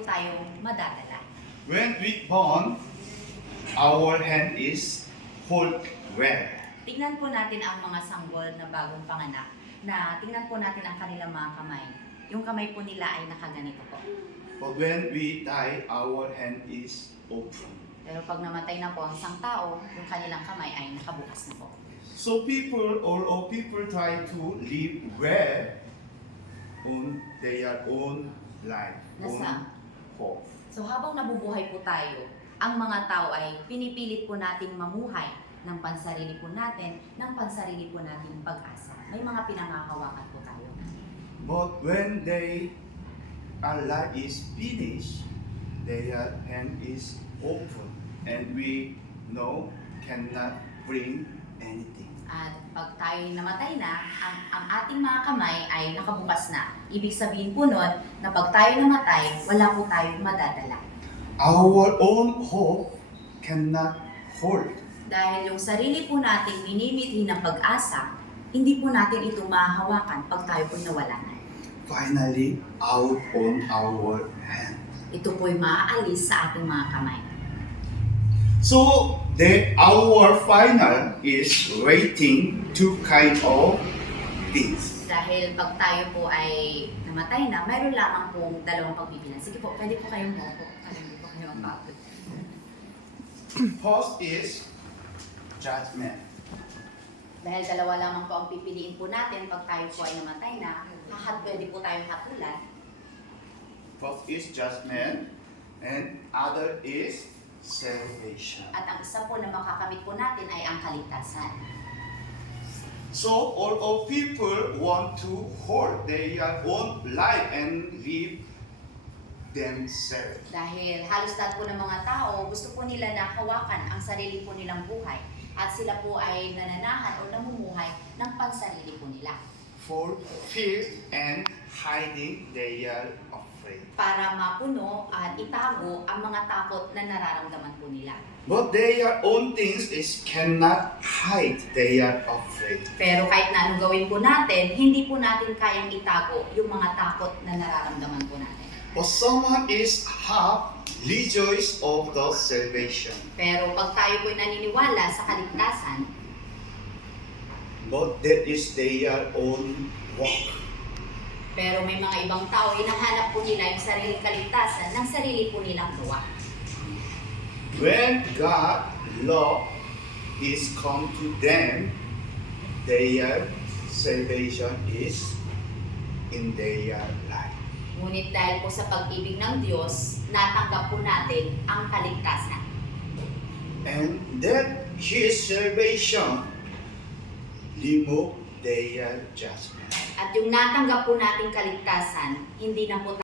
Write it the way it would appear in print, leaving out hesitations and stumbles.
po tayong madadala. When we born, our hand is hold well. Tingnan po natin ang mga sanggol na bagong panganak na tingnan po natin ang kanilang mga kamay. Yung kamay po nila ay nakaganito po. But when we die, our hand is open. Pero pag namatay na po ang isang tao, yung kanilang kamay ay nakabukas na po. So all people try to live well on their own life, own Nasa? hope. So habang nabubuhay po tayo, ang mga tao ay pinipilit po nating mamuhay ng pansarili po natin, ng pansarili po nating pag-asa. May mga pinangahawakan po tayo. But when our life is finished, their hand is open, and we know cannot bring anything. At pag tayo namatay na, ang ating mga kamay ay nakabukas na. Ibig sabihin po nun na pag tayo namatay, wala po tayong madadala. Our own hope cannot hold. Dahil yung sarili po nating minimithi ng pag-asa, hindi po natin ito mahahawakan pag tayo po nawala na. Finally, out on our hand. Ito po'y maaalis sa ating mga kamay. So our final is waiting two kind of things. Dahil pag tayo po ay namatay na, mayroon lamang pong dalawang pagbibilang. Sige po, pwede po kayong mo po. Pwede po kayong mapapit. First is judgment. Dahil dalawa lamang po ang pipiliin po natin pag tayo po ay namatay na, pwede po tayong hatulan. First is judgment, and other is salvation. At ang isa po na makakamit po natin ay ang kaligtasan. So all of people want to hold their own life and live themselves. Dahil halos lahat po ng mga tao, gusto po nila na hawakan ang sarili po nilang buhay. At sila po ay nananahan o namumuhay ng pansarili po nila. For fear and hiding their afraid. Para mapuno at itago ang mga takot na nararamdaman po nila. But their own things is cannot hide their afraid. Pero kahit na anong gawin po natin, hindi po natin kayang itago yung mga takot na nararamdaman po natin. But someone is half rejoice of the salvation. Pero pag tayo po'y naniniwala sa kaligtasan, But that is their own work. pero may mga ibang tao, hinahanap po nila yung sariling kaligtasan ng sarili po nilang gawa. When God love is come to them, their salvation is in their life. Ngunit dahil po sa pag-ibig ng Diyos, natanggap po natin ang kaligtasan. And that His salvation remove their judgment. At yung natanggap po nating kaligtasan, hindi na po